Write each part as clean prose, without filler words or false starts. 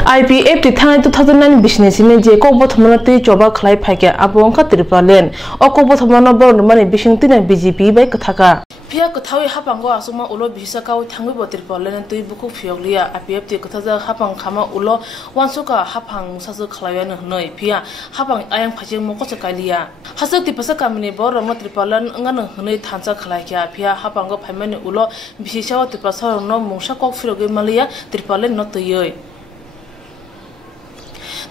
IPF ti thang 2009 business ni je ko bothmana ti choba khlai phaike abong kha tripalen o ko bothmana bor mani bising tin BJP bai kathaka pia kathawi hapango asuma ulo bisa kau thangwi botir palen tui buku phioglia IPF ti kathaja hapang khama ulo wansuka hapang sasu khlaiyan hnoi pia hapang ayang phajing moko chakalia hasuk ti pasa kamni bor ram tripalan ngan hnoi thancha khlaikya pia hapango phaimani ulo bisisa ti pasa no mungsa kok phiroge malia tripalen no tuyoi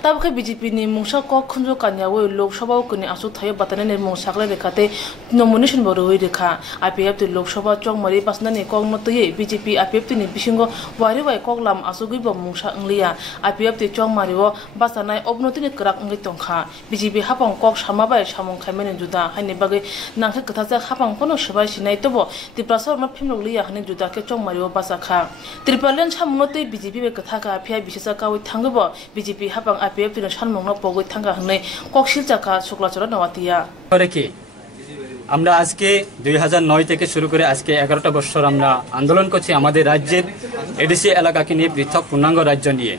तब के BJP ने मुंशा को खुंजो कन्यावे लोकसभा को ने आसु थाय बताने ने मुंशाकले रेखाते नॉमिनेशन बरोई रेखा आईपीएफ ते लोकसभा चोंग मरी पासना ने कोंग नतये बीजेपी आईपीएफ ते ने बिसिंगो वारे वाय कोगलाम आसुगि ब मुंशा अंगलिया आईपीएफ ते चोंग मारिवो बासानाय अबनति ने कराक अंगि तंखा बीजेपी हापं कोक सामाबाय सामं खायमेन जुदा हायने बागे नांखे कथाजा हापं पनो सबाय सिनाय तबो तिप्रासर मा फिमलगलिया हाने जुदा के चोंग मारिवो बासाखा त्रिपालन सामनते बीजेपी बे कथाका फिया बिसेसा कावै थांगबो बीजेपी हापं IPF नो सानमंगनो पगै थांगा हनै कक्सिल जाका शुक्लाचरण नवातिया করে কি আমরা আজকে 2009 থেকে শুরু করে আজকে 11টা বছর আমরা আন্দোলন করছি আমাদের রাজ্যের এডিসি এলাকাকে নিয়ে পৃথক পূর্ণাঙ্গ রাজ্য নিয়ে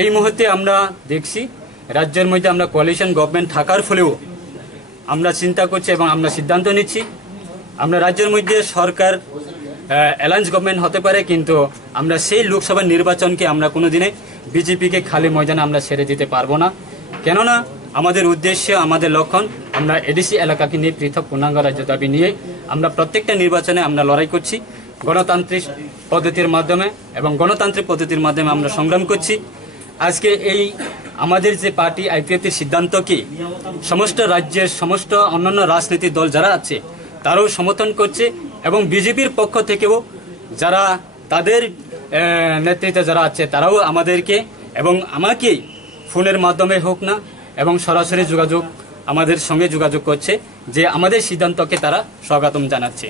এই মুহূর্তে আমরা দেখছি রাজ্যের মধ্যে আমরা কোয়ালিশন গভর্নমেন্ট থাকার ফলেও আমরা চিন্তা করছি এবং আমরা সিদ্ধান্ত নিচ্ছি আমরা রাজ্যের মধ্যে সরকার অ্যালায়েন্স গভর্নমেন্ট হতে পারে কিন্তু আমরা সেই লোকসভা নির্বাচনকে আমরা কোনোদিনে বিজেপি কে খালি ময়দানে আমরা ছেড়ে দিতে পারবো না কেন না আমাদের উদ্দেশ্য আমাদের লক্ষ্য আমরা এডিসি এলাকাকে নিয়ে পৃথক পূর্ণাঙ্গ রাজ্য দাবি নিয়ে আমরা প্রত্যেকটা নির্বাচনে আমরা লড়াই করছি গণতান্ত্রিক পদ্ধতির মাধ্যমে এবং গণতান্ত্রিক পদ্ধতির মাধ্যমে আমরা সংগ্রাম করছি আজকে এই আমাদের যে পার্টি আইপিএফ এর সিদ্ধান্ত কি সমস্ত রাজ্যের সমস্ত অন্যান্য রাজনৈতিক দল যারা আছে তারাও সমর্থন করছে এবং বিজেপির পক্ষ থেকেও যারা তাদের নেতৃত্বে যারা আছে তারাও আমাদেরকে এবং আমাকে ফোনের মাধ্যমে হোক না এবং সরাসরি যোগাযোগ আমাদের সঙ্গে যোগাযোগ করছে যে আমাদের সিদ্ধান্তকে তারা স্বাগতম জানাচ্ছে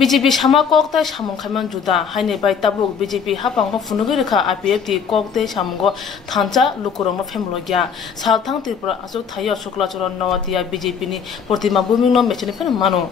BJP sama kokta samong khaiman juda haine bai tabuk BJP hapang ko funugi rekha IPF ti kokte samgo thancha lukurong no femlogya salthang tripura asuk thaya shukla choron nawatia BJP ni protima buming no mechene fen mano